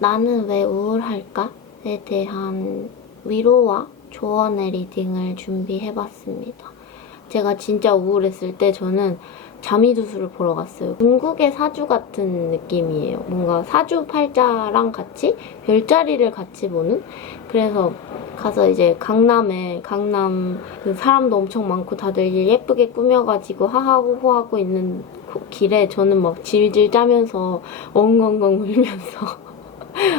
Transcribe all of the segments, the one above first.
나는 왜 우울할까?에 대한 위로와 조언의 리딩을 준비해봤습니다. 제가 진짜 우울했을 때 저는 자미두수를 보러 갔어요. 중국의 사주 같은 느낌이에요. 뭔가 사주팔자랑 같이 별자리를 같이 보는? 그래서 가서 이제 강남 그 사람도 엄청 많고 다들 예쁘게 꾸며가지고 하하호호 하고 있는 길에 저는 막 질질 짜면서 엉엉엉 울면서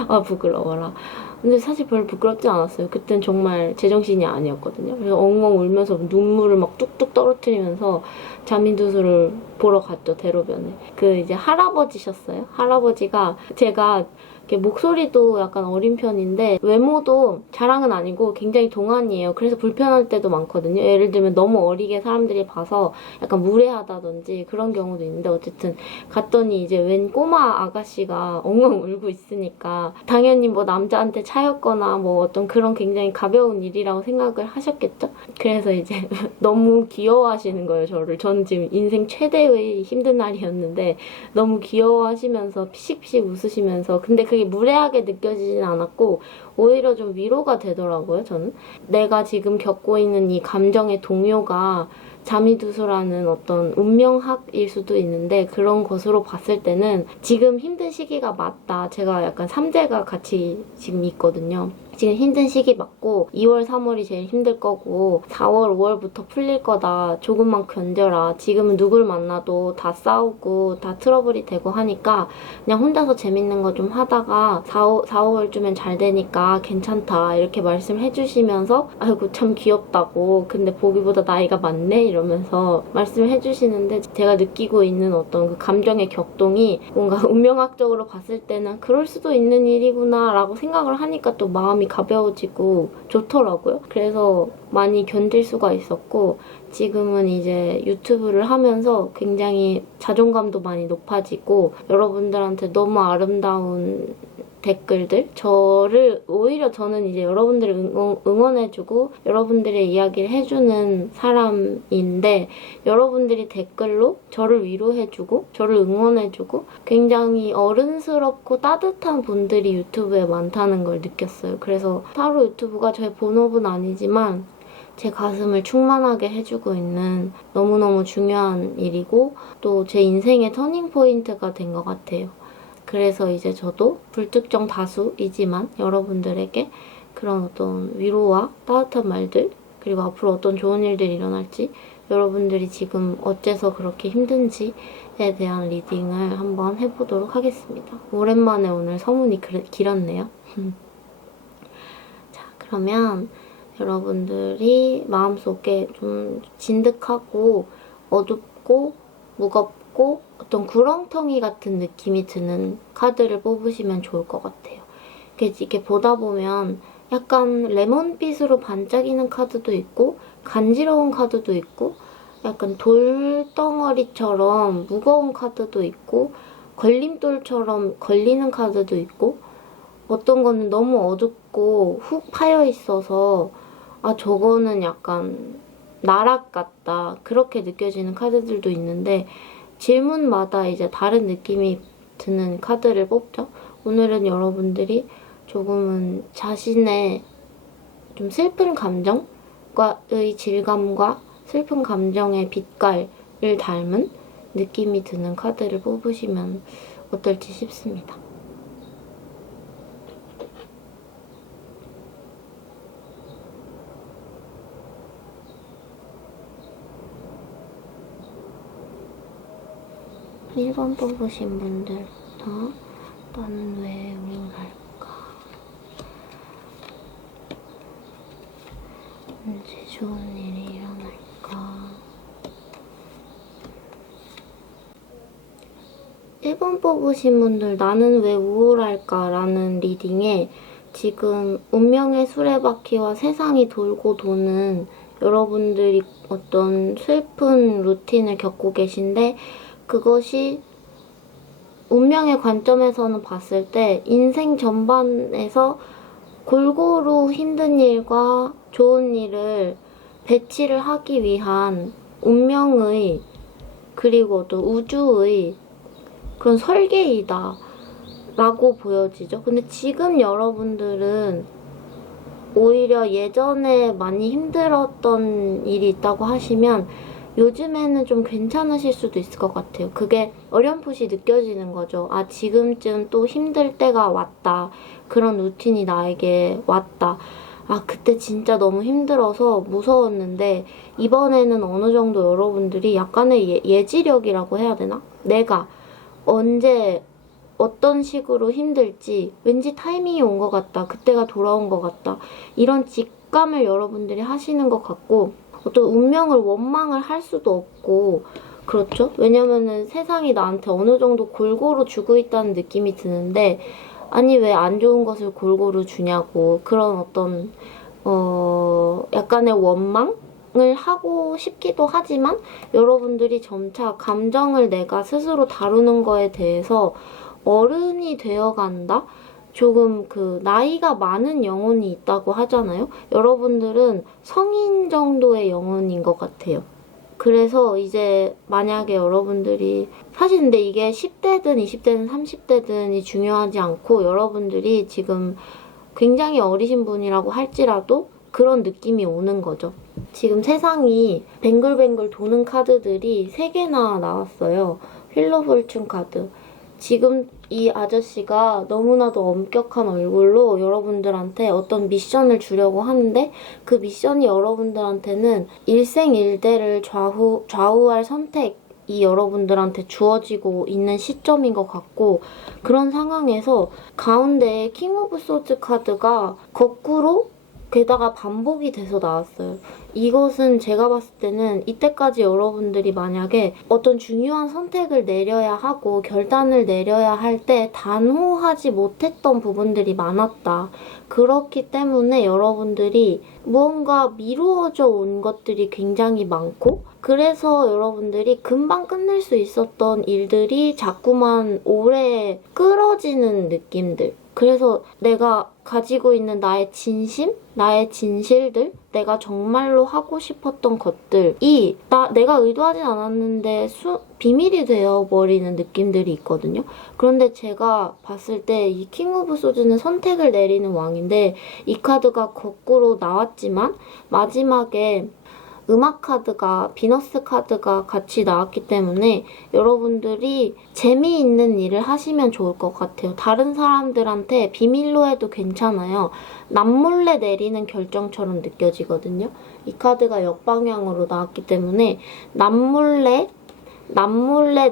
아 부끄러워라. 근데 사실 별로 부끄럽지 않았어요. 그땐 정말 제정신이 아니었거든요. 그래서 엉엉 울면서 눈물을 막 뚝뚝 떨어뜨리면서 자민두수를 보러 갔죠, 대로변에. 그 이제 할아버지셨어요. 할아버지가 제가 이렇게 목소리도 약간 어린 편인데 외모도 자랑은 아니고 굉장히 동안이에요. 그래서 불편할 때도 많거든요. 예를 들면 너무 어리게 사람들이 봐서 약간 무례하다든지 그런 경우도 있는데 어쨌든 갔더니 이제 웬 꼬마 아가씨가 엉엉 울고 있으니까 당연히 뭐 남자한테 차였거나 뭐 어떤 그런 굉장히 가벼운 일이라고 생각을 하셨겠죠? 그래서 이제 너무 귀여워하시는 거예요, 저를. 저는 지금 인생 최대의 힘든 날이었는데 너무 귀여워하시면서 피식피식 웃으시면서 근데 그게 무례하게 느껴지진 않았고 오히려 좀 위로가 되더라고요, 저는. 내가 지금 겪고 있는 이 감정의 동요가 자미두수라는 어떤 운명학일 수도 있는데 그런 것으로 봤을 때는 지금 힘든 시기가 맞다. 제가 약간 3대가 같이 지금 있거든요. 지금 힘든 시기 맞고 2월, 3월이 제일 힘들 거고 4월, 5월부터 풀릴 거다. 조금만 견뎌라. 지금은 누굴 만나도 다 싸우고 다 트러블이 되고 하니까 그냥 혼자서 재밌는 거 좀 하다가 4, 5월쯤엔 잘 되니까 괜찮다. 이렇게 말씀을 해주시면서 아이고 참 귀엽다고. 근데 보기보다 나이가 많네? 이러면서 말씀을 해주시는데 제가 느끼고 있는 어떤 그 감정의 격동이 뭔가 운명학적으로 봤을 때는 그럴 수도 있는 일이구나 라고 생각을 하니까 또 마음이 가벼워지고 좋더라고요. 그래서 많이 견딜 수가 있었고 지금은 이제 유튜브를 하면서 굉장히 자존감도 많이 높아지고 여러분들한테 너무 아름다운 댓글들 오히려 저는 이제 여러분들을 응원해주고 여러분들의 이야기를 해주는 사람인데 여러분들이 댓글로 저를 위로해주고 저를 응원해주고 굉장히 어른스럽고 따뜻한 분들이 유튜브에 많다는 걸 느꼈어요. 그래서 타로 유튜브가 저의 본업은 아니지만 제 가슴을 충만하게 해주고 있는 너무너무 중요한 일이고 또 제 인생의 터닝포인트가 된 것 같아요. 그래서 이제 저도 불특정 다수이지만 여러분들에게 그런 어떤 위로와 따뜻한 말들 그리고 앞으로 어떤 좋은 일들이 일어날지 여러분들이 지금 어째서 그렇게 힘든지에 대한 리딩을 한번 해보도록 하겠습니다. 오랜만에 오늘 서문이 길었네요. 자, 그러면 여러분들이 마음속에 좀 진득하고 어둡고 무겁고 어떤 구렁텅이 같은 느낌이 드는 카드를 뽑으시면 좋을 것 같아요. 이게 보다 보면 약간 레몬빛으로 반짝이는 카드도 있고 간지러운 카드도 있고 약간 돌덩어리처럼 무거운 카드도 있고 걸림돌처럼 걸리는 카드도 있고 어떤 거는 너무 어둡고 훅 파여 있어서 아 저거는 약간 나락 같다 그렇게 느껴지는 카드들도 있는데 질문마다 이제 다른 느낌이 드는 카드를 뽑죠. 오늘은 여러분들이 조금은 자신의 좀 슬픈 감정과의 질감과 슬픈 감정의 빛깔을 닮은 느낌이 드는 카드를 뽑으시면 어떨지 싶습니다. 1번 뽑으신 분들부터 나는 왜 우울할까? 언제 좋은 일이 일어날까? 1번 뽑으신 분들 나는 왜 우울할까? 라는 리딩에 지금 운명의 수레바퀴와 세상이 돌고 도는 여러분들이 어떤 슬픈 루틴을 겪고 계신데 그것이 운명의 관점에서는 봤을 때 인생 전반에서 골고루 힘든 일과 좋은 일을 배치를 하기 위한 운명의 그리고 또 우주의 그런 설계이다 라고 보여지죠. 근데 지금 여러분들은 오히려 예전에 많이 힘들었던 일이 있다고 하시면 요즘에는 좀 괜찮으실 수도 있을 것 같아요. 그게 어렴풋이 느껴지는 거죠. 아, 지금쯤 또 힘들 때가 왔다. 그런 루틴이 나에게 왔다. 아, 그때 진짜 너무 힘들어서 무서웠는데 이번에는 어느 정도 여러분들이 약간의 예지력이라고 해야 되나? 내가 언제 어떤 식으로 힘들지 왠지 타이밍이 온 것 같다. 그때가 돌아온 것 같다. 이런 직감을 여러분들이 하시는 것 같고 어떤 운명을 원망을 할 수도 없고 그렇죠? 왜냐면은 세상이 나한테 어느 정도 골고루 주고 있다는 느낌이 드는데 아니 왜 안 좋은 것을 골고루 주냐고 그런 어떤 약간의 원망을 하고 싶기도 하지만 여러분들이 점차 감정을 내가 스스로 다루는 거에 대해서 어른이 되어간다? 조금 나이가 많은 영혼이 있다고 하잖아요. 여러분들은 성인 정도의 영혼인 것 같아요. 그래서 이제 만약에 여러분들이 사실 근데 이게 10대든 20대든 30대든이 중요하지 않고 여러분들이 지금 굉장히 어리신 분이라고 할지라도 그런 느낌이 오는 거죠. 지금 세상이 뱅글뱅글 도는 카드들이 3개나 나왔어요. 휠로폴춘 카드. 지금 이 아저씨가 너무나도 엄격한 얼굴로 여러분들한테 어떤 미션을 주려고 하는데 그 미션이 여러분들한테는 일생일대를 좌우할 선택이 여러분들한테 주어지고 있는 시점인 것 같고 그런 상황에서 가운데에 킹 오브 소즈 카드가 거꾸로 게다가 반복이 돼서 나왔어요. 이것은 제가 봤을 때는 이때까지 여러분들이 만약에 어떤 중요한 선택을 내려야 하고 결단을 내려야 할 때 단호하지 못했던 부분들이 많았다. 그렇기 때문에 여러분들이 무언가 미루어져 온 것들이 굉장히 많고 그래서 여러분들이 금방 끝낼 수 있었던 일들이 자꾸만 오래 끌어지는 느낌들. 그래서 내가 가지고 있는 나의 진심, 나의 진실들, 내가 정말로 하고 싶었던 것들이 내가 의도하진 않았는데 비밀이 되어버리는 느낌들이 있거든요. 그런데 제가 봤을 때 이 킹 오브 소즈는 선택을 내리는 왕인데 이 카드가 거꾸로 나왔지만 마지막에 음악 카드가, 비너스 카드가 같이 나왔기 때문에 여러분들이 재미있는 일을 하시면 좋을 것 같아요. 다른 사람들한테 비밀로 해도 괜찮아요. 남몰래 내리는 결정처럼 느껴지거든요. 이 카드가 역방향으로 나왔기 때문에 남몰래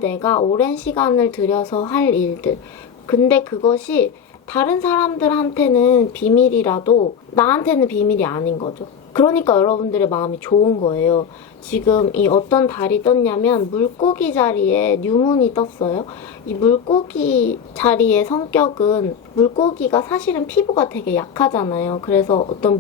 내가 오랜 시간을 들여서 할 일들. 근데 그것이 다른 사람들한테는 비밀이라도 나한테는 비밀이 아닌 거죠. 그러니까 여러분들의 마음이 좋은 거예요. 지금 이 어떤 달이 떴냐면 물고기 자리에 뉴문이 떴어요. 이 물고기 자리의 성격은 물고기가 사실은 피부가 되게 약하잖아요. 그래서 어떤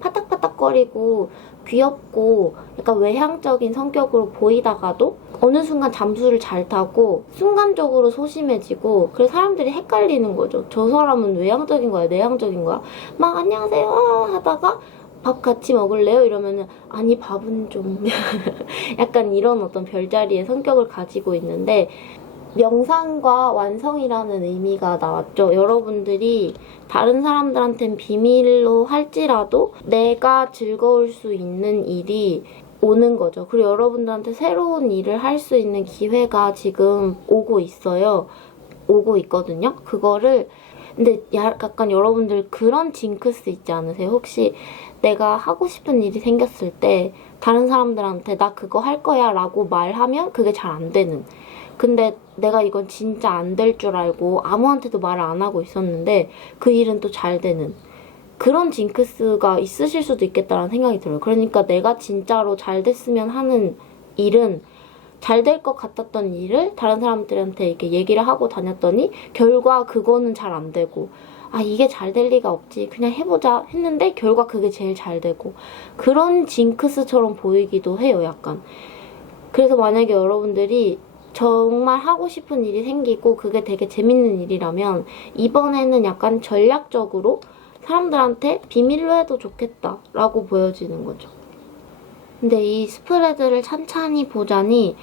파닥파닥거리고 귀엽고 약간 외향적인 성격으로 보이다가도 어느 순간 잠수를 잘 타고 순간적으로 소심해지고 그래서 사람들이 헷갈리는 거죠. 저 사람은 외향적인 거야? 내향적인 거야? 막 안녕하세요 하다가 밥 같이 먹을래요? 이러면은 아니 밥은 좀 약간 이런 어떤 별자리의 성격을 가지고 있는데 명상과 완성이라는 의미가 나왔죠. 여러분들이 다른 사람들한텐 비밀로 할지라도 내가 즐거울 수 있는 일이 오는 거죠. 그리고 여러분들한테 새로운 일을 할 수 있는 기회가 지금 오고 있어요. 오고 있거든요. 그거를 근데 약간 여러분들 그런 징크스 있지 않으세요? 혹시 내가 하고 싶은 일이 생겼을 때 다른 사람들한테 나 그거 할 거야 라고 말하면 그게 잘 안 되는 근데 내가 이건 진짜 안 될 줄 알고 아무한테도 말을 안 하고 있었는데 그 일은 또 잘 되는 그런 징크스가 있으실 수도 있겠다라는 생각이 들어요. 그러니까 내가 진짜로 잘 됐으면 하는 일은 잘 될 것 같았던 일을 다른 사람들한테 이렇게 얘기를 하고 다녔더니 결과 그거는 잘 안 되고 아 이게 잘 될 리가 없지 그냥 해보자 했는데 결과 그게 제일 잘 되고 그런 징크스처럼 보이기도 해요 약간. 그래서 만약에 여러분들이 정말 하고 싶은 일이 생기고 그게 되게 재밌는 일이라면 이번에는 약간 전략적으로 사람들한테 비밀로 해도 좋겠다라고 보여지는 거죠. 근데 이 스프레드를 찬찬히 보자니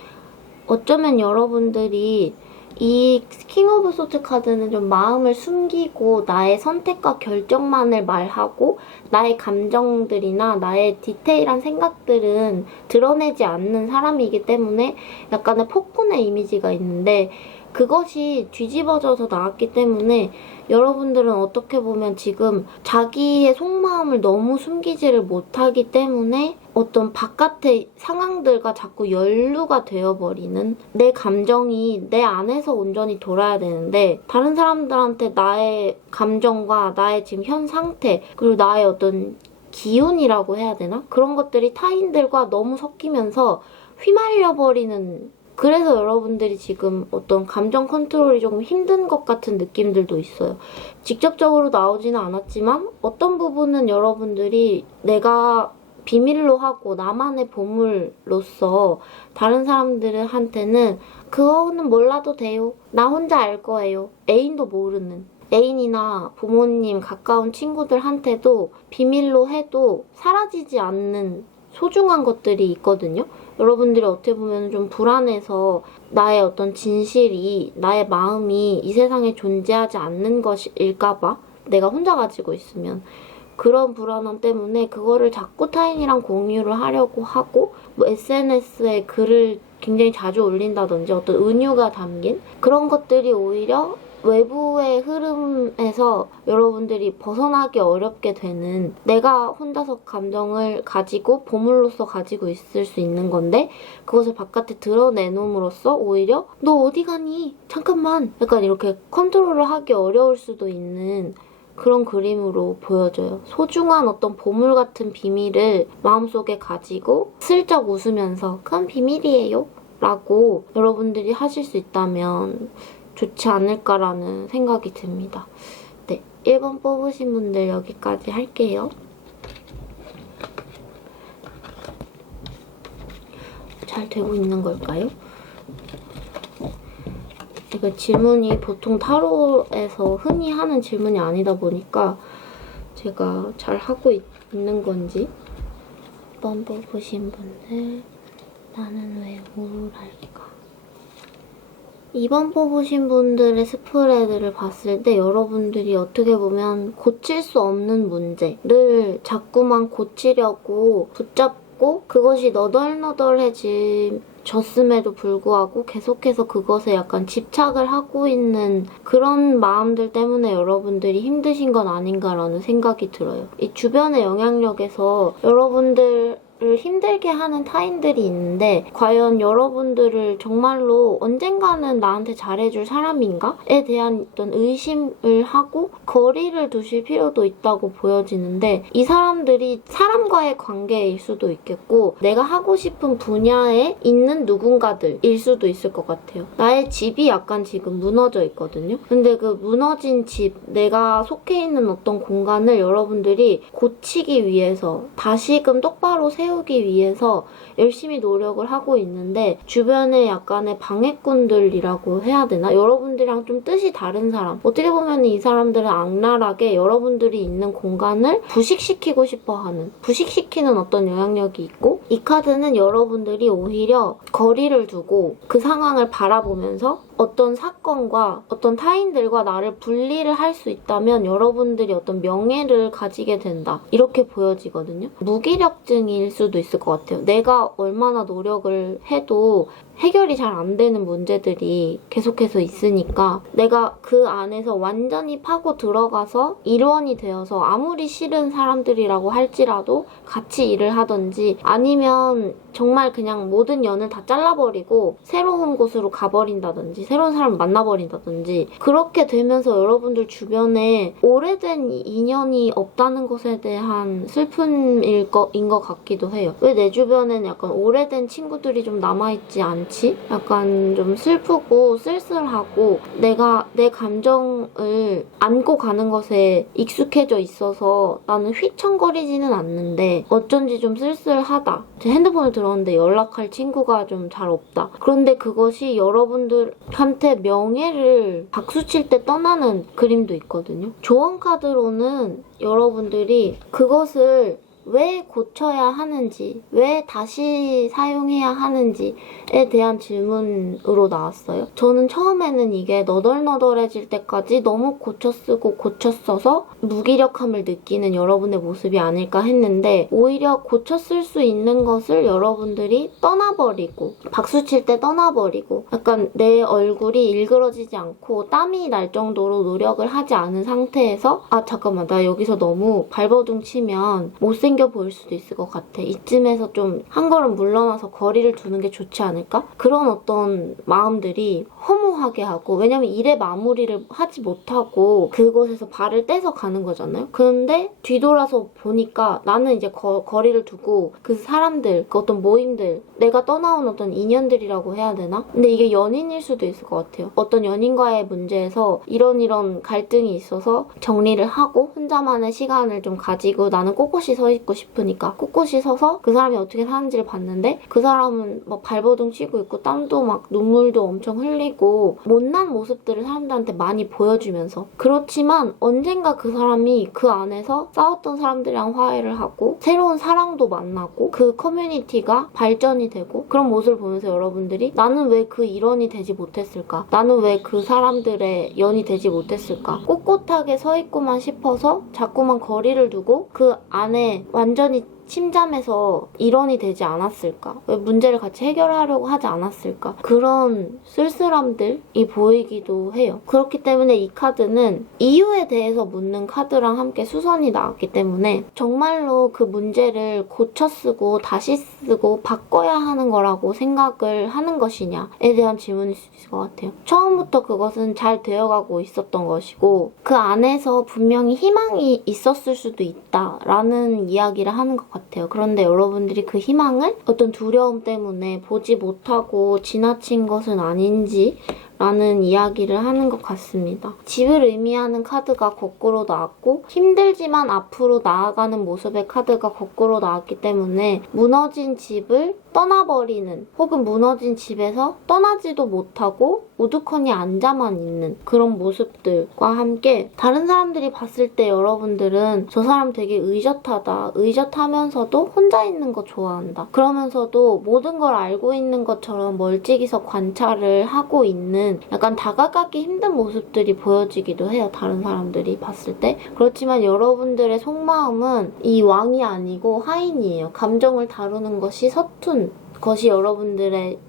어쩌면 여러분들이 이 킹 오브 소드 카드는 좀 마음을 숨기고 나의 선택과 결정만을 말하고 나의 감정들이나 나의 디테일한 생각들은 드러내지 않는 사람이기 때문에 약간의 폭군의 이미지가 있는데 그것이 뒤집어져서 나왔기 때문에 여러분들은 어떻게 보면 지금 자기의 속마음을 너무 숨기지를 못하기 때문에 어떤 바깥의 상황들과 자꾸 연루가 되어버리는 내 감정이 내 안에서 온전히 돌아야 되는데 다른 사람들한테 나의 감정과 나의 지금 현 상태 그리고 나의 어떤 기운이라고 해야 되나? 그런 것들이 타인들과 너무 섞이면서 휘말려버리는 그래서 여러분들이 지금 어떤 감정 컨트롤이 조금 힘든 것 같은 느낌들도 있어요. 직접적으로 나오지는 않았지만 어떤 부분은 여러분들이 내가 비밀로 하고 나만의 보물로서 다른 사람들한테는 그거는 몰라도 돼요. 나 혼자 알 거예요. 애인도 모르는. 애인이나 부모님, 가까운 친구들한테도 비밀로 해도 사라지지 않는 소중한 것들이 있거든요. 여러분들이 어떻게 보면 좀 불안해서 나의 어떤 진실이, 나의 마음이 이 세상에 존재하지 않는 것일까봐 내가 혼자 가지고 있으면 그런 불안함 때문에 그거를 자꾸 타인이랑 공유를 하려고 하고 뭐 SNS에 글을 굉장히 자주 올린다든지 어떤 은유가 담긴 그런 것들이 오히려 외부의 흐름에서 여러분들이 벗어나기 어렵게 되는 내가 혼자서 감정을 가지고 보물로서 가지고 있을 수 있는 건데 그것을 바깥에 드러내놓음으로써 오히려 너 어디 가니? 잠깐만! 약간 이렇게 컨트롤을 하기 어려울 수도 있는 그런 그림으로 보여져요. 소중한 어떤 보물 같은 비밀을 마음속에 가지고 슬쩍 웃으면서 그건 비밀이에요 라고 여러분들이 하실 수 있다면 좋지 않을까라는 생각이 듭니다. 네, 1번 뽑으신 분들 여기까지 할게요. 잘 되고 있는 걸까요? 이거 질문이 보통 타로에서 흔히 하는 질문이 아니다 보니까 제가 잘 하고 있는 건지 1번 뽑으신 분들 나는 왜 우울할까? 2번 뽑으신 분들의 스프레드를 봤을 때 여러분들이 어떻게 보면 고칠 수 없는 문제를 자꾸만 고치려고 붙잡고 그것이 너덜너덜해졌음에도 불구하고 계속해서 그것에 약간 집착을 하고 있는 그런 마음들 때문에 여러분들이 힘드신 건 아닌가라는 생각이 들어요. 이 주변의 영향력에서 여러분들 를 힘들게 하는 타인들이 있는데 과연 여러분들을 정말로 언젠가는 나한테 잘해줄 사람인가?에 대한 어떤 의심을 하고 거리를 두실 필요도 있다고 보여지는데 이 사람들이 사람과의 관계일 수도 있겠고 내가 하고 싶은 분야에 있는 누군가들일 수도 있을 것 같아요. 나의 집이 약간 지금 무너져 있거든요. 근데 그 무너진 집, 내가 속해 있는 어떤 공간을 여러분들이 고치기 위해서 다시금 똑바로 세우기 위해서 열심히 노력을 하고 있는데 주변에 약간의 방해꾼들이라고 해야 되나? 여러분들이랑 좀 뜻이 다른 사람. 어떻게 보면 이 사람들은 악랄하게 여러분들이 있는 공간을 부식시키고 싶어하는, 부식시키는 어떤 영향력이 있고 이 카드는 여러분들이 오히려 거리를 두고 그 상황을 바라보면서 어떤 사건과 어떤 타인들과 나를 분리를 할 수 있다면 여러분들이 어떤 명예를 가지게 된다. 이렇게 보여지거든요. 무기력증일 수도 있을 것 같아요. 내가 얼마나 노력을 해도 해결이 잘 안 되는 문제들이 계속해서 있으니까 내가 그 안에서 완전히 파고 들어가서 일원이 되어서 아무리 싫은 사람들이라고 할지라도 같이 일을 하든지 아니면 정말 그냥 모든 연을 다 잘라버리고 새로운 곳으로 가버린다든지 새로운 사람을 만나버린다든지 그렇게 되면서 여러분들 주변에 오래된 인연이 없다는 것에 대한 슬픔인 것 같기도 해요. 왜 내 주변에는 약간 오래된 친구들이 좀 남아있지 않지? 약간 좀 슬프고 쓸쓸하고 내가 내 감정을 안고 가는 것에 익숙해져 있어서 나는 휘청거리지는 않는데 어쩐지 좀 쓸쓸하다. 제 핸드폰을 들었는데 연락할 친구가 좀 잘 없다. 그런데 그것이 여러분들한테 명예를 박수칠 때 떠나는 그림도 있거든요. 조언 카드로는 여러분들이 그것을 왜 고쳐야 하는지, 왜 다시 사용해야 하는지에 대한 질문으로 나왔어요. 저는 처음에는 이게 너덜너덜해질 때까지 너무 고쳐 쓰고 고쳐 써서 무기력함을 느끼는 여러분의 모습이 아닐까 했는데 오히려 고쳐 쓸 수 있는 것을 여러분들이 떠나버리고 박수칠 때 떠나버리고 약간 내 얼굴이 일그러지지 않고 땀이 날 정도로 노력을 하지 않은 상태에서 아 잠깐만 나 여기서 너무 발버둥 치면 못생겨 보일 수도 있을 것 같아. 이쯤에서 좀 한 걸음 물러나서 거리를 두는 게 좋지 않을까? 그런 어떤 마음들이 허무하게 하고 왜냐면 일의 마무리를 하지 못하고 그곳에서 발을 떼서 가는 거잖아요. 그런데 뒤돌아서 보니까 나는 이제 거리를 두고 그 사람들, 그 어떤 모임들, 내가 떠나온 어떤 인연들이라고 해야 되나? 근데 이게 연인일 수도 있을 것 같아요. 어떤 연인과의 문제에서 이런 갈등이 있어서 정리를 하고 혼자만의 시간을 좀 가지고 나는 꼿꼿이 서 있고 싶으니까 꼿꼿이 서서 그 사람이 어떻게 사는지를 봤는데 그 사람은 막 발버둥 치고 있고 땀도 막 눈물도 엄청 흘리고 못난 모습들을 사람들한테 많이 보여주면서 그렇지만 언젠가 그 사람이 그 안에서 싸웠던 사람들이랑 화해를 하고 새로운 사랑도 만나고 그 커뮤니티가 발전이 되고 그런 모습을 보면서 여러분들이 나는 왜 그 일원이 되지 못했을까? 나는 왜 그 사람들의 연이 되지 못했을까? 꼿꼿하게 서 있고만 싶어서 자꾸만 거리를 두고 그 안에 완전히 침잠해서 일원이 되지 않았을까? 왜 문제를 같이 해결하려고 하지 않았을까? 그런 쓸쓸함들이 보이기도 해요. 그렇기 때문에 이 카드는 이유에 대해서 묻는 카드랑 함께 수선이 나왔기 때문에 정말로 그 문제를 고쳐 쓰고 다시 쓰고 바꿔야 하는 거라고 생각을 하는 것이냐에 대한 질문일 수 있을 것 같아요. 처음부터 그것은 잘 되어가고 있었던 것이고 그 안에서 분명히 희망이 있었을 수도 있다라는 이야기를 하는 것 같아요. 그런데 여러분들이 그 희망을 어떤 두려움 때문에 보지 못하고 지나친 것은 아닌지 라는 이야기를 하는 것 같습니다. 집을 의미하는 카드가 거꾸로 나왔고 힘들지만 앞으로 나아가는 모습의 카드가 거꾸로 나왔기 때문에 무너진 집을 떠나버리는 혹은 무너진 집에서 떠나지도 못하고 우두커니 앉아만 있는 그런 모습들과 함께 다른 사람들이 봤을 때 여러분들은 저 사람 되게 의젓하다. 의젓하면서도 혼자 있는 거 좋아한다. 그러면서도 모든 걸 알고 있는 것처럼 멀찍이서 관찰을 하고 있는 약간 다가가기 힘든 모습들이 보여지기도 해요. 다른 사람들이 봤을 때. 그렇지만 여러분들의 속마음은 이 왕이 아니고 하인이에요. 감정을 다루는 것이 서툰 것이 여러분들의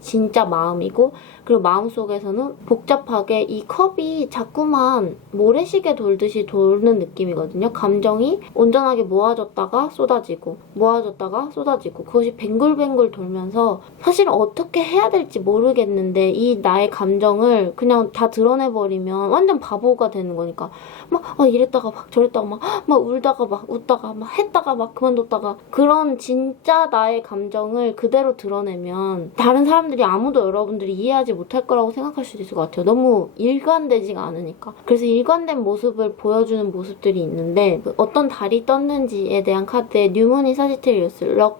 진짜 마음이고 그리고 마음속에서는 복잡하게 이 컵이 자꾸만 모래시계 돌듯이 도는 느낌이거든요. 감정이 온전하게 모아졌다가 쏟아지고 모아졌다가 쏟아지고 그것이 뱅글뱅글 돌면서 사실 어떻게 해야 될지 모르겠는데 이 나의 감정을 그냥 다 드러내버리면 완전 바보가 되는 거니까 막 이랬다가 막 저랬다가 막 울다가 막 웃다가 막 했다가 막 그만뒀다가 그런 진짜 나의 감정을 그대로 드러내면 다른 사람들이 아무도 여러분들이 이해하지 못할 거라고 생각할 수도 있을 것 같아요. 너무 일관되지가 않으니까. 그래서 일관된 모습을 보여주는 모습들이 있는데 어떤 달이 떴는지에 대한 카드에 뉴문이 사지테리우스, luck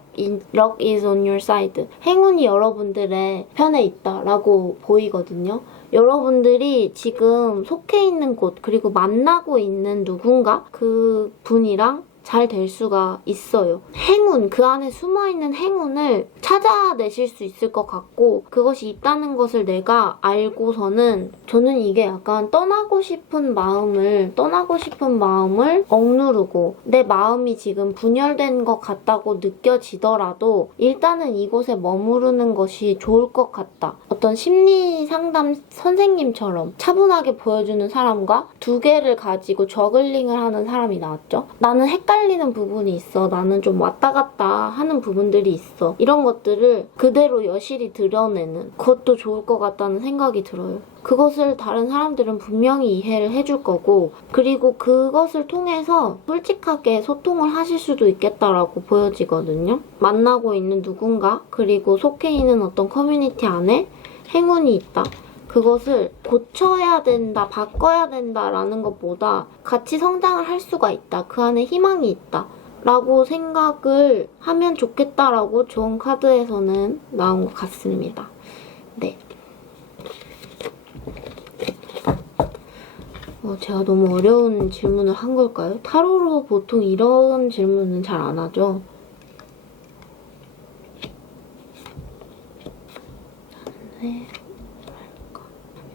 is on your side. 행운이 여러분들의 편에 있다라고 보이거든요. 여러분들이 지금 속해 있는 곳 그리고 만나고 있는 누군가 그 분이랑 잘 될 수가 있어요. 행운, 그 안에 숨어있는 행운을 찾아내실 수 있을 것 같고 그것이 있다는 것을 내가 알고서는 저는 이게 약간 떠나고 싶은 마음을 억누르고 내 마음이 지금 분열된 것 같다고 느껴지더라도 일단은 이곳에 머무르는 것이 좋을 것 같다. 어떤 심리 상담 선생님처럼 차분하게 보여주는 사람과 두 개를 가지고 저글링을 하는 사람이 나왔죠. 나는 헷갈리는 부분이 있어. 나는 좀 왔다 갔다 하는 부분들이 있어. 이런 것들을 그대로 여실히 드러내는 그것도 좋을 것 같다는 생각이 들어요. 그것을 다른 사람들은 분명히 이해를 해줄 거고 그리고 그것을 통해서 솔직하게 소통을 하실 수도 있겠다라고 보여지거든요. 만나고 있는 누군가 그리고 속해 있는 어떤 커뮤니티 안에 행운이 있다. 그것을 고쳐야 된다, 바꿔야 된다라는 것보다 같이 성장을 할 수가 있다. 그 안에 희망이 있다. 라고 생각을 하면 좋겠다라고 좋은 카드에서는 나온 것 같습니다. 네. 제가 너무 어려운 질문을 한 걸까요? 타로로 보통 이런 질문은 잘 안 하죠. 네.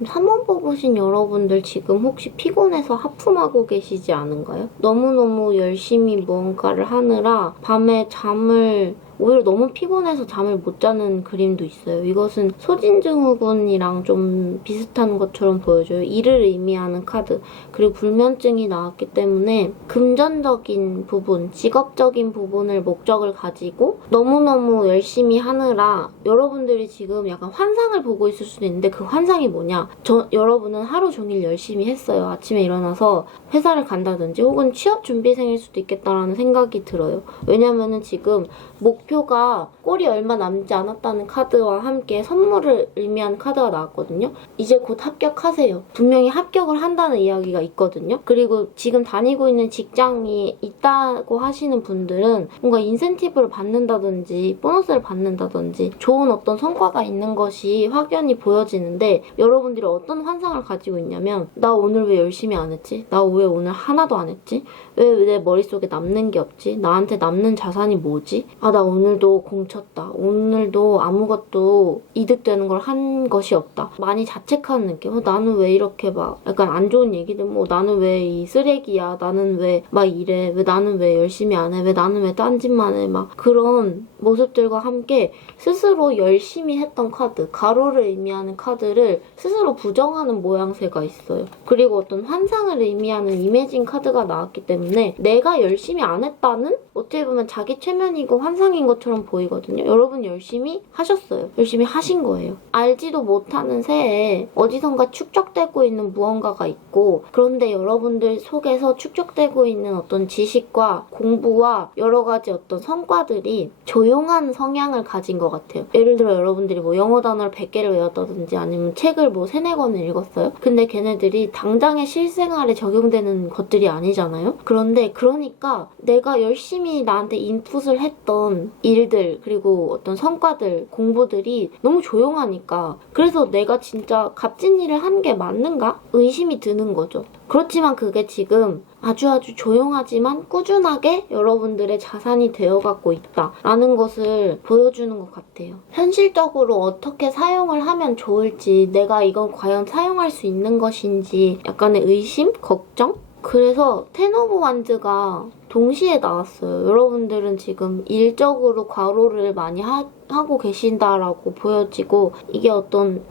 3번 뽑으신 여러분들 지금 혹시 피곤해서 하품하고 계시지 않은가요? 너무너무 열심히 무언가를 하느라 밤에 잠을 오히려 너무 피곤해서 잠을 못 자는 그림도 있어요. 이것은 소진증후군이랑 좀 비슷한 것처럼 보여줘요. 이를 의미하는 카드. 그리고 불면증이 나왔기 때문에 금전적인 부분, 직업적인 부분을 목적을 가지고 너무너무 열심히 하느라 여러분들이 지금 약간 환상을 보고 있을 수도 있는데 그 환상이 뭐냐? 여러분은 하루 종일 열심히 했어요. 아침에 일어나서 회사를 간다든지 혹은 취업 준비생일 수도 있겠다라는 생각이 들어요. 왜냐면은 지금 목표가 꼴이 얼마 남지 않았다는 카드와 함께 선물을 의미하는 카드가 나왔거든요. 이제 곧 합격하세요. 분명히 합격을 한다는 이야기가 있거든요. 그리고 지금 다니고 있는 직장이 있다고 하시는 분들은 뭔가 인센티브를 받는다든지 보너스를 받는다든지 좋은 어떤 성과가 있는 것이 확연히 보여지는데 여러분들이 어떤 환상을 가지고 있냐면 나 오늘 왜 열심히 안 했지? 나 왜 오늘 하나도 안 했지? 왜 내 머릿속에 남는 게 없지? 나한테 남는 자산이 뭐지? 나 오늘도 공쳤다. 오늘도 아무것도 이득되는 걸 한 것이 없다. 많이 자책하는 느낌. 나는 왜 이렇게 막 약간 안 좋은 얘기들 나는 왜 이 쓰레기야. 나는 왜 막 이래. 왜 나는 왜 열심히 안 해. 왜 나는 왜 딴짓만 해. 막 그런 모습들과 함께 스스로 열심히 했던 카드, 가로를 의미하는 카드를 스스로 부정하는 모양새가 있어요. 그리고 어떤 환상을 의미하는 이매진 카드가 나왔기 때문에 내가 열심히 안 했다는 어떻게 보면 자기 최면이고 환상인 것처럼 보이거든요. 여러분 열심히 하셨어요. 열심히 하신 거예요. 알지도 못하는 새에 어디선가 축적되고 있는 무언가가 있고 그런데 여러분들 속에서 축적되고 있는 어떤 지식과 공부와 여러 가지 어떤 성과들이 조용한 성향을 가진 것 같아요. 예를 들어 여러분들이 영어 단어를 100개를 외웠다든지 아니면 책을 3-4권을 읽었어요. 근데 걔네들이 당장의 실생활에 적용되는 것들이 아니잖아요. 그러니까 내가 열심히 나한테 인풋을 했던 일들 그리고 어떤 성과들, 공부들이 너무 조용하니까 그래서 내가 진짜 값진 일을 한 게 맞는가? 의심이 드는 거죠. 그렇지만 그게 지금 아주 조용하지만 꾸준하게 여러분들의 자산이 되어가고 있다라는 것을 보여주는 것 같아요. 현실적으로 어떻게 사용을 하면 좋을지, 내가 이건 과연 사용할 수 있는 것인지 약간의 의심, 걱정? 그래서 텐 오브 완즈가 동시에 나왔어요. 여러분들은 지금 일적으로 과로를 많이 하고 계신다라고 보여지고 이게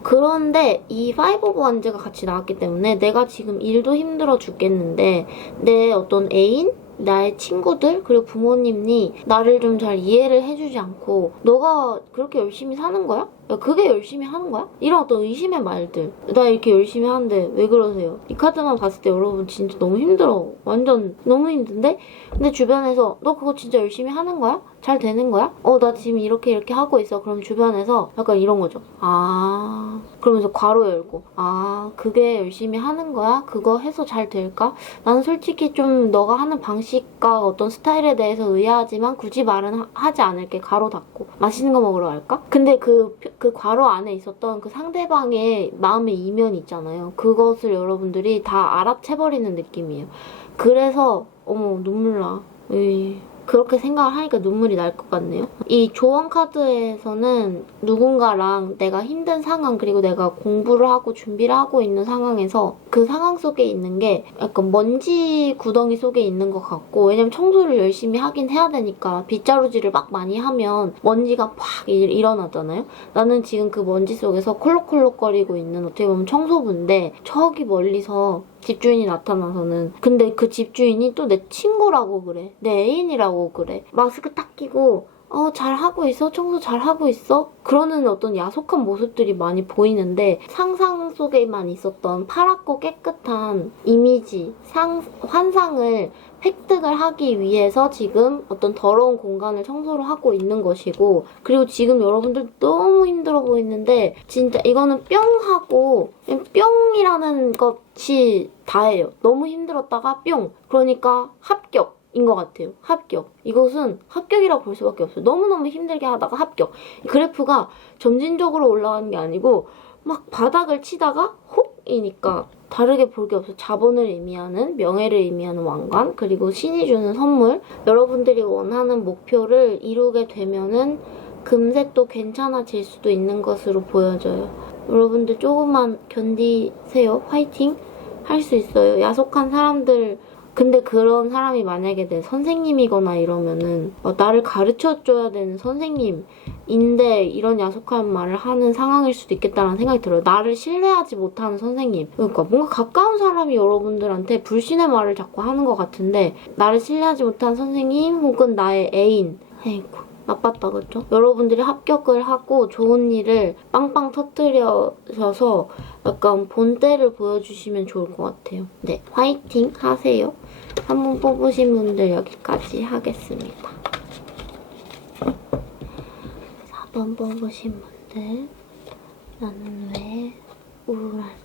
그런데 이 파이브 오브 완즈가 같이 나왔기 때문에 내가 지금 일도 힘들어 죽겠는데 내 어떤 애인? 나의 친구들 그리고 부모님이 나를 좀 잘 이해를 해주지 않고 너가 그렇게 열심히 사는 거야? 야, 그게 열심히 하는 거야? 이런 어떤 의심의 말들. 나 이렇게 열심히 하는데 왜 그러세요? 이 카드만 봤을 때 여러분 진짜 너무 힘들어. 완전 너무 힘든데? 근데 주변에서 너 그거 진짜 열심히 하는 거야? 잘 되는 거야? 나 지금 이렇게 하고 있어. 그럼 주변에서 약간 이런 거죠. 그러면서 괄호 열고 그게 열심히 하는 거야? 그거 해서 잘 될까? 나는 솔직히 좀 너가 하는 방식과 어떤 스타일에 대해서 의아하지만 굳이 말은 하지 않을게. 괄호 닫고. 맛있는 거 먹으러 갈까? 근데 그 괄호 안에 있었던 그 상대방의 마음의 이면이 있잖아요. 그것을 여러분들이 다 알아채버리는 느낌이에요. 그래서 눈물 나. 그렇게 생각을 하니까 눈물이 날 것 같네요. 이 조언 카드에서는 누군가랑 내가 힘든 상황 그리고 내가 공부를 하고 준비를 하고 있는 상황에서 그 상황 속에 있는 게 약간 먼지 구덩이 속에 있는 것 같고 왜냐면 청소를 열심히 하긴 해야 되니까 빗자루질을 막 많이 하면 먼지가 팍 일어나잖아요. 나는 지금 그 먼지 속에서 콜록콜록거리고 있는 어떻게 보면 청소부인데 저기 멀리서 집주인이 나타나서는 근데 그 집주인이 또 내 친구라고 그래. 내 애인이라고 그래. 마스크 딱 끼고 잘하고 있어? 청소 잘하고 있어? 그러는 어떤 야속한 모습들이 많이 보이는데 상상 속에만 있었던 파랗고 깨끗한 이미지, 환상을 획득을 하기 위해서 지금 어떤 더러운 공간을 청소를 하고 있는 것이고 그리고 지금 여러분들 너무 힘들어 보이는데 진짜 이거는 뿅 하고 뿅이라는 것이 다예요. 너무 힘들었다가 뿅! 그러니까 합격! 인 것 같아요. 합격. 이것은 합격이라고 볼 수밖에 없어요. 너무너무 힘들게 하다가 합격. 그래프가 점진적으로 올라가는 게 아니고 막 바닥을 치다가 혹! 이니까 다르게 볼 게 없어. 자본을 의미하는, 명예를 의미하는 왕관, 그리고 신이 주는 선물. 여러분들이 원하는 목표를 이루게 되면은 금세 또 괜찮아질 수도 있는 것으로 보여져요. 여러분들 조금만 견디세요. 화이팅! 할 수 있어요. 야속한 사람들, 근데 그런 사람이 만약에 내 선생님이거나 이러면은 나를 가르쳐줘야 되는 선생님인데 이런 야속한 말을 하는 상황일 수도 있겠다는 생각이 들어요. 나를 신뢰하지 못하는 선생님. 그러니까 뭔가 가까운 사람이 여러분들한테 불신의 말을 자꾸 하는 것 같은데 나를 신뢰하지 못하는 선생님 혹은 나의 애인. 아이고. 나빴다, 그죠? 여러분들이 합격을 하고 좋은 일을 빵빵 터뜨려서 약간 본때를 보여주시면 좋을 것 같아요. 네, 화이팅 하세요. 한 번 뽑으신 분들 여기까지 하겠습니다. 4번 뽑으신 분들, 나는 왜 우울할까?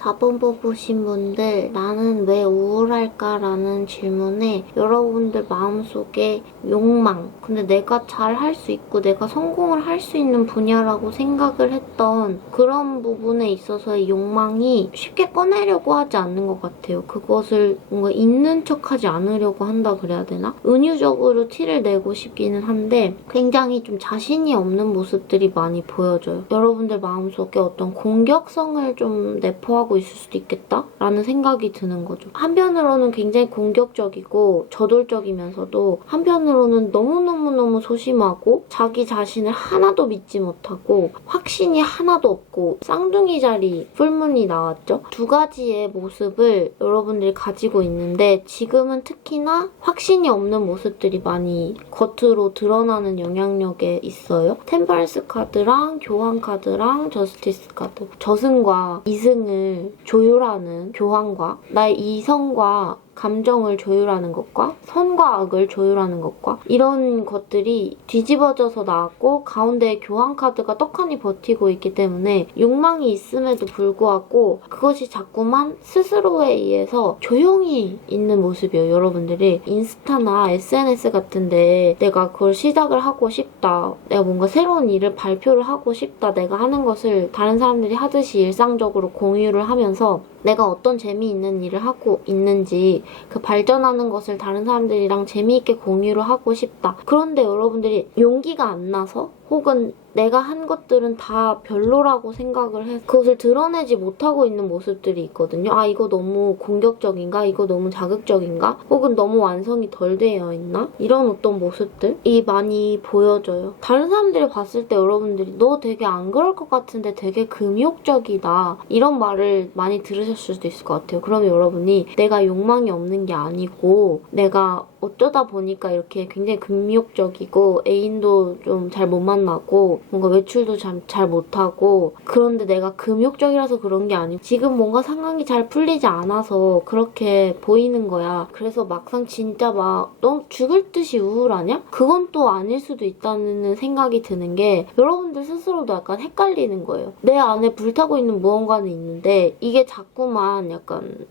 4번 뽑으신 분들, 나는 왜 우울할까? 라는 질문에 여러분들 마음속에 욕망, 근데 내가 잘 할 수 있고 내가 성공을 할 수 있는 분야라고 생각을 했던 그런 부분에 있어서의 욕망이 쉽게 꺼내려고 하지 않는 것 같아요. 그것을 뭔가 있는 척하지 않으려고 한다 그래야 되나? 은유적으로 티를 내고 싶기는 한데 굉장히 좀 자신이 없는 모습들이 많이 보여져요. 여러분들 마음속에 어떤 공격성을 좀 내포하고 있을 수도 있겠다라는 생각이 드는 거죠. 한편으로는 굉장히 공격적이고 저돌적이면서도 한편으로는 너무너무너무 소심하고 자기 자신을 하나도 믿지 못하고 확신이 하나도 없고 쌍둥이 자리 풀문이 나왔죠. 두 가지의 모습을 여러분들이 가지고 있는데 지금은 특히나 확신이 없는 모습들이 많이 겉으로 드러나는 영향력에 있어요. 템퍼런스 카드랑 교환 카드랑 저스티스 카드. 저승과 이승을 조율하는 교환과 나의 이성과 감정을 조율하는 것과 선과 악을 조율하는 것과 이런 것들이 뒤집어져서 나왔고 가운데에 교환 카드가 떡하니 버티고 있기 때문에 욕망이 있음에도 불구하고 그것이 자꾸만 스스로에 의해서 조용히 있는 모습이에요. 여러분들이 인스타나 SNS 같은데 내가 그걸 시작을 하고 싶다. 내가 뭔가 새로운 일을 발표를 하고 싶다. 내가 하는 것을 다른 사람들이 하듯이 일상적으로 공유를 하면서 내가 어떤 재미있는 일을 하고 있는지 그 발전하는 것을 다른 사람들이랑 재미있게 공유를 하고 싶다. 그런데 여러분들이 용기가 안 나서 혹은 내가 한 것들은 다 별로라고 생각을 해서 그것을 드러내지 못하고 있는 모습들이 있거든요. 아, 이거 너무 공격적인가? 이거 너무 자극적인가? 혹은 너무 완성이 덜 되어 있나? 이런 어떤 모습들이 많이 보여져요. 다른 사람들이 봤을 때 여러분들이 너 되게 안 그럴 것 같은데 되게 금욕적이다. 이런 말을 많이 들으셨을 수도 있을 것 같아요. 그러면 여러분이 내가 욕망이 없는 게 아니고 내가 어쩌다 보니까 이렇게 굉장히 금욕적이고 애인도 좀 잘 못 만나고 뭔가 외출도 잘 못하고 그런데 내가 금욕적이라서 그런 게 아니고 지금 뭔가 상황이 잘 풀리지 않아서 그렇게 보이는 거야. 그래서 막상 진짜 막 너무 죽을 듯이 우울하냐? 그건 또 아닐 수도 있다는 생각이 드는 게 여러분들 스스로도 약간 헷갈리는 거예요. 내 안에 불타고 있는 무언가는 있는데 이게 자꾸만 약간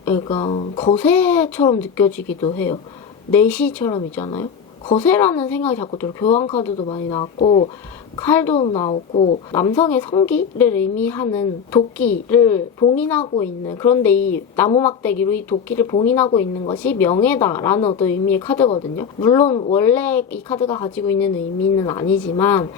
거세처럼 느껴지기도 해요. 내시처럼이잖아요. 거세라는 생각이 자꾸 들어요. 교환 카드도 많이 나왔고 칼도 나오고 남성의 성기를 의미하는 도끼를 봉인하고 있는 그런데 이 나무 막대기로 이 도끼를 봉인하고 있는 것이 명예다라는 어떤 의미의 카드거든요. 물론 원래 이 카드가 가지고 있는 의미는 아니지만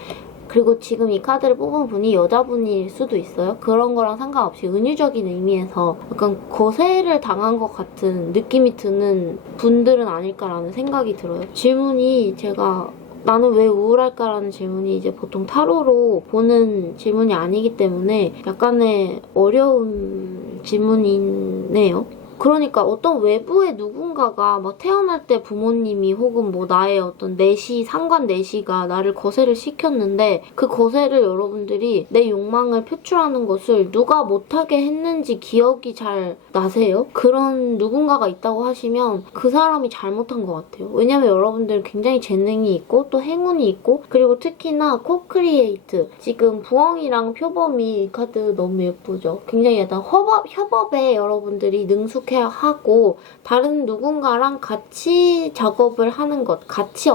그리고 지금 이 카드를 뽑은 분이 여자분일 수도 있어요. 그런 거랑 상관없이 은유적인 의미에서 약간 거세를 당한 것 같은 느낌이 드는 분들은 아닐까라는 생각이 들어요. 질문이 제가 나는 왜 우울할까라는 질문이 이제 보통 타로로 보는 질문이 아니기 때문에 약간의 어려운 질문이네요. 그러니까 어떤 외부의 누군가가 막 태어날 때 부모님이 혹은 뭐 나의 어떤 내시, 상관 내시가 나를 거세를 시켰는데 그 거세를 여러분들이 내 욕망을 표출하는 것을 누가 못하게 했는지 기억이 잘 나세요? 그런 누군가가 있다고 하시면 그 사람이 잘못한 것 같아요. 왜냐면 여러분들 굉장히 재능이 있고 또 행운이 있고 그리고 특히나 코크리에이트 지금 부엉이랑 표범이 이 카드 너무 예쁘죠? 굉장히 약간 협업에 여러분들이 능숙해 그렇게 하고 다른 누군가랑 같이 작업을 하는 것, 같이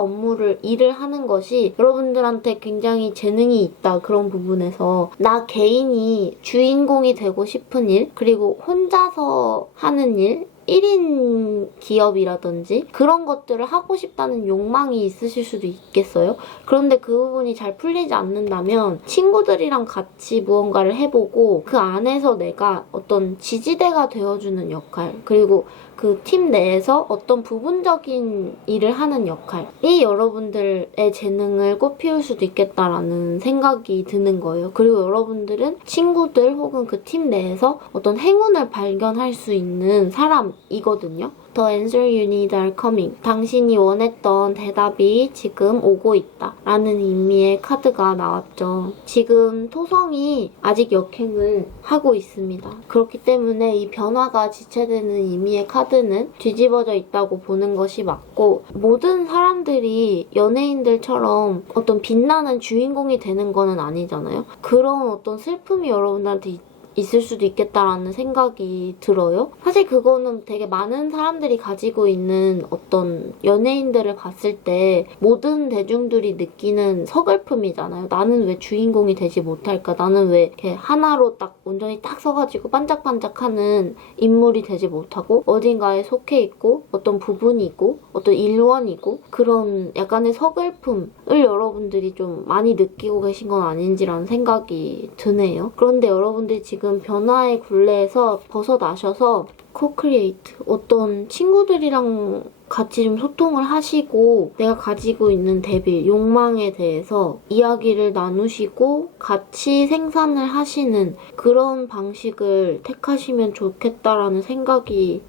일을 하는 것이 여러분들한테 굉장히 재능이 있다. 그런 부분에서 나 개인이 주인공이 되고 싶은 일, 그리고 혼자서 하는 일, 1인 기업이라든지 그런 것들을 하고 싶다는 욕망이 있으실 수도 있겠어요. 그런데 그 부분이 잘 풀리지 않는다면 친구들이랑 같이 무언가를 해보고 그 안에서 내가 어떤 지지대가 되어주는 역할, 그리고 그 팀 내에서 어떤 부분적인 일을 하는 역할이 여러분들의 재능을 꽃피울 수도 있겠다라는 생각이 드는 거예요. 그리고 여러분들은 친구들 혹은 그 팀 내에서 어떤 행운을 발견할 수 있는 사람이거든요. The answer you need are coming. 당신이 원했던 대답이 지금 오고 있다. 라는 의미의 카드가 나왔죠. 지금 토성이 아직 역행을 하고 있습니다. 그렇기 때문에 이 변화가 지체되는 의미의 카드는 뒤집어져 있다고 보는 것이 맞고, 모든 사람들이 연예인들처럼 어떤 빛나는 주인공이 되는 거는 아니잖아요. 그런 어떤 슬픔이 여러분들한테 있을 수도 있겠다라는 생각이 들어요. 사실 그거는 되게 많은 사람들이 가지고 있는 어떤 연예인들을 봤을 때 모든 대중들이 느끼는 서글픔이잖아요. 나는 왜 주인공이 되지 못할까? 나는 왜 이렇게 하나로 딱 온전히 딱 서가지고 반짝반짝하는 인물이 되지 못하고 어딘가에 속해 있고 어떤 부분이고 어떤 일원이고 그런 약간의 서글픔을 여러분들이 좀 많이 느끼고 계신 건 아닌지라는 생각이 드네요. 그런데 여러분들이 지금 변화의 굴레에서 벗어나셔서 코크리에이트, 어떤 친구들이랑 같이 좀 소통을 하시고 내가 가지고 있는 대비, 욕망에 대해서 이야기를 나누시고 같이 생산을 하시는 그런 방식을 택하시면 좋겠다라는 생각이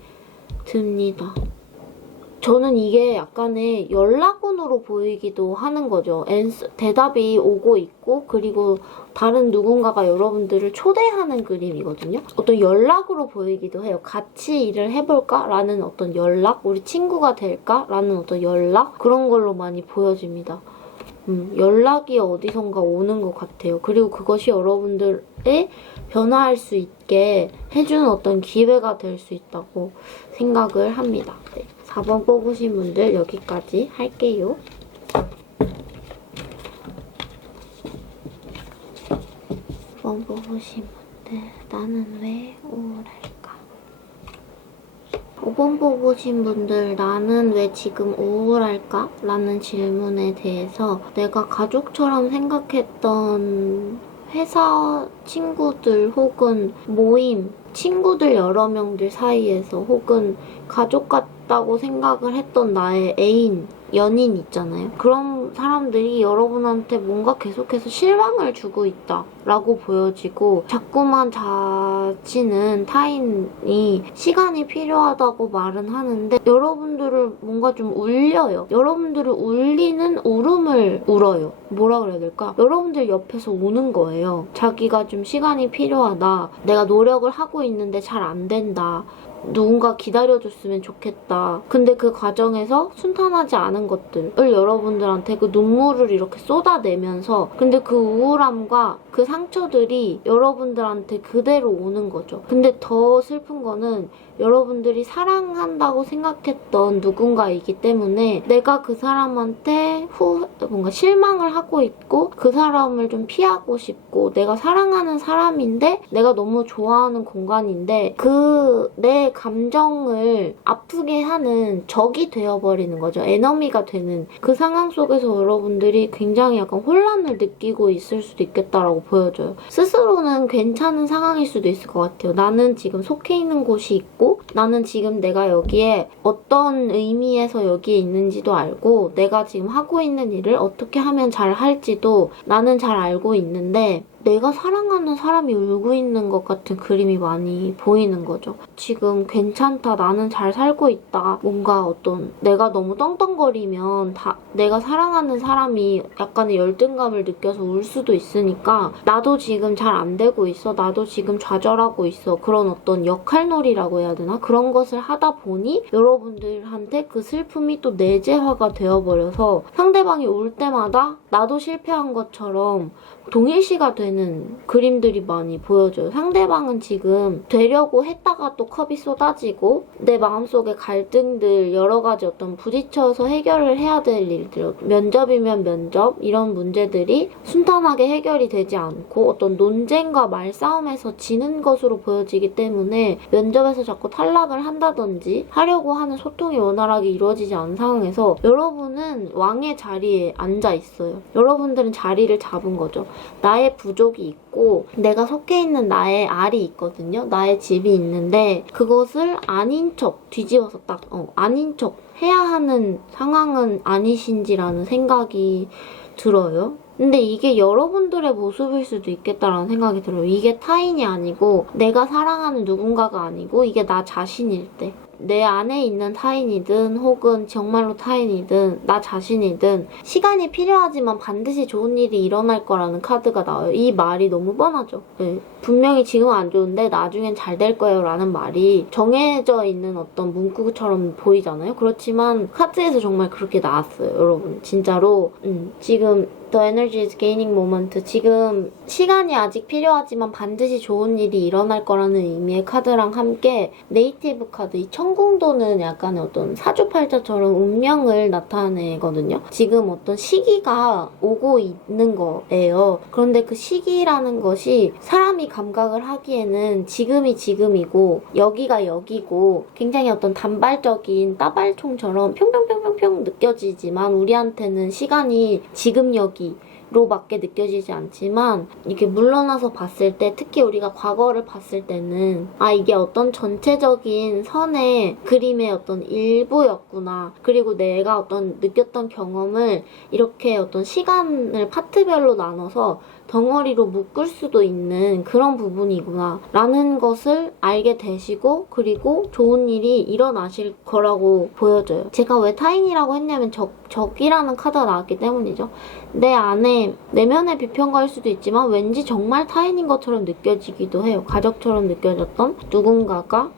듭니다. 저는 이게 약간의 연락운으로 보이기도 하는 거죠. 대답이 오고 있고 그리고 다른 누군가가 여러분들을 초대하는 그림이거든요. 어떤 연락으로 보이기도 해요. 같이 일을 해볼까? 라는 어떤 연락? 우리 친구가 될까? 라는 어떤 연락? 그런 걸로 많이 보여집니다. 연락이 어디선가 오는 것 같아요. 그리고 그것이 여러분들의 변화할 수 있게 해주는 어떤 기회가 될 수 있다고 생각을 합니다. 네. 4번 뽑으신 분들 여기까지 할게요. 5번 뽑으신 분들 나는 왜 우울할까? 5번 뽑으신 분들 나는 왜 지금 우울할까? 라는 질문에 대해서 내가 가족처럼 생각했던 회사 친구들 혹은 모임, 친구들 여러 명들 사이에서 혹은 가족 같다고 생각을 했던 나의 애인, 연인 있잖아요. 그런 사람들이 여러분한테 뭔가 계속해서 실망을 주고 있다라고 보여지고 자꾸만 자치는 타인이 시간이 필요하다고 말은 하는데 여러분들을 뭔가 좀 울려요. 여러분들을 울리는 울음을 울어요. 뭐라 그래야 될까? 여러분들 옆에서 우는 거예요. 자기가 좀 시간이 필요하다. 내가 노력을 하고 있는데 잘 안 된다. 누군가 기다려줬으면 좋겠다. 근데 그 과정에서 순탄하지 않은 것들을 여러분들한테 그 눈물을 이렇게 쏟아내면서 근데 그 우울함과 그 상처들이 여러분들한테 그대로 오는 거죠. 근데 더 슬픈 거는 여러분들이 사랑한다고 생각했던 누군가이기 때문에 내가 그 사람한테 뭔가 실망을 하고 있고 그 사람을 좀 피하고 싶고 내가 사랑하는 사람인데 내가 너무 좋아하는 공간인데 그 내 감정을 아프게 하는 적이 되어버리는 거죠. 에너미가 되는 그 상황 속에서 여러분들이 굉장히 약간 혼란을 느끼고 있을 수도 있겠다라고 보여져요. 스스로는 괜찮은 상황일 수도 있을 것 같아요. 나는 지금 속해 있는 곳이 있고 나는 지금 내가 여기에 어떤 의미에서 여기에 있는지도 알고 내가 지금 하고 있는 일을 어떻게 하면 잘 할지도 나는 잘 알고 있는데 내가 사랑하는 사람이 울고 있는 것 같은 그림이 많이 보이는 거죠. 지금 괜찮다, 나는 잘 살고 있다. 뭔가 어떤 내가 너무 떵떵거리면 내가 사랑하는 사람이 약간의 열등감을 느껴서 울 수도 있으니까 나도 지금 잘 안 되고 있어. 나도 지금 좌절하고 있어. 그런 어떤 역할놀이라고 해야 되나? 그런 것을 하다 보니 여러분들한테 그 슬픔이 또 내재화가 되어버려서 상대방이 올 때마다 나도 실패한 것처럼 동일시가 되는 그림들이 많이 보여져요. 상대방은 지금 되려고 했다가 또 컵이 쏟아지고 내 마음속에 갈등들 여러 가지 어떤 부딪혀서 해결을 해야 될 일들, 면접이면 면접 이런 문제들이 순탄하게 해결이 되지 않고 어떤 논쟁과 말싸움에서 지는 것으로 보여지기 때문에 면접에서 자꾸 탈락을 한다든지 하려고 하는 소통이 원활하게 이루어지지 않은 상황에서 여러분은 왕의 자리에 앉아 있어요. 여러분들은 자리를 잡은 거죠. 나의 부족이 있고 내가 속해 있는 나의 알이 있거든요. 나의 집이 있는데 그것을 아닌 척 뒤집어서 딱 아닌 척 해야 하는 상황은 아니신지라는 생각이 들어요. 근데 이게 여러분들의 모습일 수도 있겠다라는 생각이 들어요. 이게 타인이 아니고 내가 사랑하는 누군가가 아니고 이게 나 자신일 때. 내 안에 있는 타인이든 혹은 정말로 타인이든 나 자신이든 시간이 필요하지만 반드시 좋은 일이 일어날 거라는 카드가 나와요. 이 말이 너무 뻔하죠. 네. 분명히 지금은 안 좋은데 나중엔 잘 될 거예요 라는 말이 정해져 있는 어떤 문구처럼 보이잖아요. 그렇지만 카드에서 정말 그렇게 나왔어요. 여러분 진짜로 지금 The energy is gaining moment. 지금 시간이 아직 필요하지만 반드시 좋은 일이 일어날 거라는 의미의 카드랑 함께 네이티브 카드, 이 천궁도는 약간의 어떤 사주팔자처럼 운명을 나타내거든요. 지금 어떤 시기가 오고 있는 거예요. 그런데 그 시기라는 것이 사람이 감각을 하기에는 지금이 지금이고 여기가 여기고 굉장히 어떤 단발적인 따발총처럼 평평평평평 느껴지지만 우리한테는 시간이 지금 여기 로밖에 느껴지지 않지만 이렇게 물러나서 봤을 때 특히 우리가 과거를 봤을 때는 아 이게 어떤 전체적인 선의 그림의 어떤 일부였구나. 그리고 내가 어떤 느꼈던 경험을 이렇게 어떤 시간을 파트별로 나눠서 덩어리로 묶을 수도 있는 그런 부분이구나 라는 것을 알게 되시고 그리고 좋은 일이 일어나실 거라고 보여져요. 제가 왜 타인이라고 했냐면 적이라는 카드가 나왔기 때문이죠. 내 안에 내면의 비평가일 수도 있지만 왠지 정말 타인인 것처럼 느껴지기도 해요. 가족처럼 느껴졌던 누군가가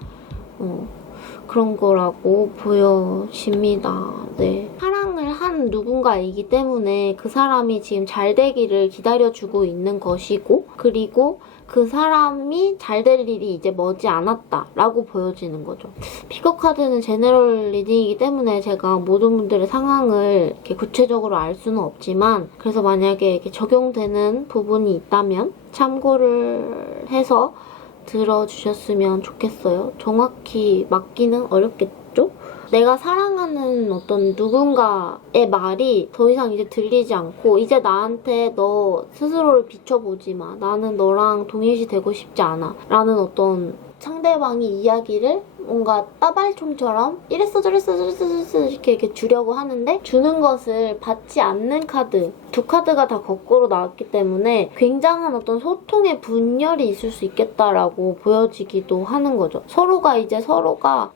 그런 거라고 보여집니다. 네. 사랑을 한 누군가이기 때문에 그 사람이 지금 잘 되기를 기다려주고 있는 것이고 그리고 그 사람이 잘 될 일이 이제 머지 않았다라고 보여지는 거죠. 피겨 카드는 제너럴 리딩이기 때문에 제가 모든 분들의 상황을 이렇게 구체적으로 알 수는 없지만 그래서 만약에 이렇게 적용되는 부분이 있다면 참고를 해서 들어주셨으면 좋겠어요. 정확히 맞기는 어렵겠죠? 내가 사랑하는 어떤 누군가의 말이 더 이상 이제 들리지 않고 이제 나한테 너 스스로를 비춰보지 마. 나는 너랑 동일시 되고 싶지 않아. 라는 어떤 상대방이 이야기를 뭔가 따발총처럼 이랬어 저랬어 이렇게 주려고 하는데 주는 것을 받지 않는 카드 두 카드가 다 거꾸로 나왔기 때문에 굉장한 어떤 소통의 분열이 있을 수 있겠다라고 보여지기도 하는 거죠. 서로가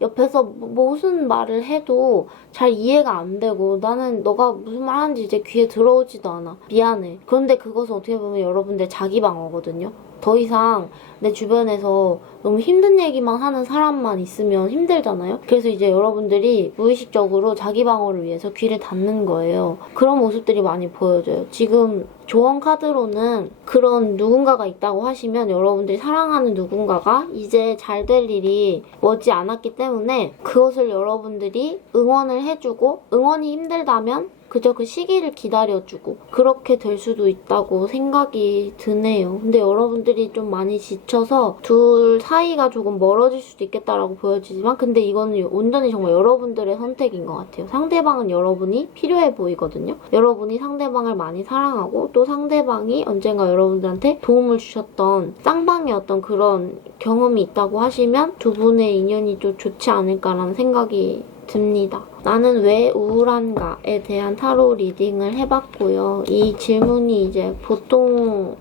옆에서 무슨 말을 해도 잘 이해가 안 되고 나는 너가 무슨 말 하는지 이제 귀에 들어오지도 않아. 미안해. 그런데 그것은 어떻게 보면 여러분들 자기 방어거든요. 더 이상 내 주변에서 너무 힘든 얘기만 하는 사람만 있으면 힘들잖아요. 그래서 이제 여러분들이 무의식적으로 자기 방어를 위해서 귀를 닫는 거예요. 그런 모습들이 많이 보여져요. 지금 조언 카드로는 그런 누군가가 있다고 하시면 여러분들이 사랑하는 누군가가 이제 잘 될 일이 머지 않았기 때문에 그것을 여러분들이 응원을 해주고 응원이 힘들다면 그저 그 시기를 기다려주고 그렇게 될 수도 있다고 생각이 드네요. 근데 여러분들이 좀 많이 지쳐서 둘 사이가 조금 멀어질 수도 있겠다라고 보여지지만 근데 이거는 온전히 정말 여러분들의 선택인 것 같아요. 상대방은 여러분이 필요해 보이거든요. 여러분이 상대방을 많이 사랑하고 또 상대방이 언젠가 여러분들한테 도움을 주셨던 쌍방의 어떤 그런 경험이 있다고 하시면 두 분의 인연이 좀 좋지 않을까라는 생각이 듭니다. 나는 왜 우울한가에 대한 타로 리딩을 해봤고요. 이 질문이 이제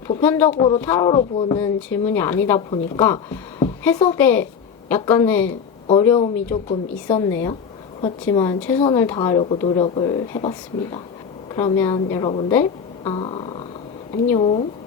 보편적으로 타로로 보는 질문이 아니다 보니까 해석에 약간의 어려움이 조금 있었네요. 그렇지만 최선을 다하려고 노력을 해봤습니다. 그러면 여러분들 안녕.